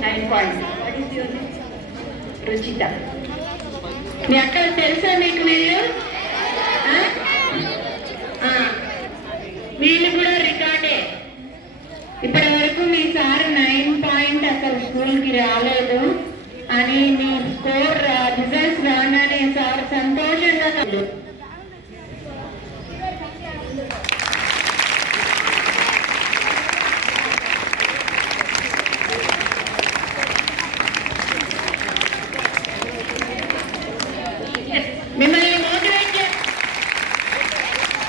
9 points. What is your name? Ruchita. మీ అక్క తెలుసా మీకు వీళ్ళు? వీళ్ళు కూడా రికార్డే. ఇప్పటి వరకు మీ సార్ 9 పాయింట్ అసలు స్కూల్కి రాలేదు అని మీ స్కోర్ రిజల్ట్స్ రాగానే సార్ సంతోషంగా మిమ్మల్ని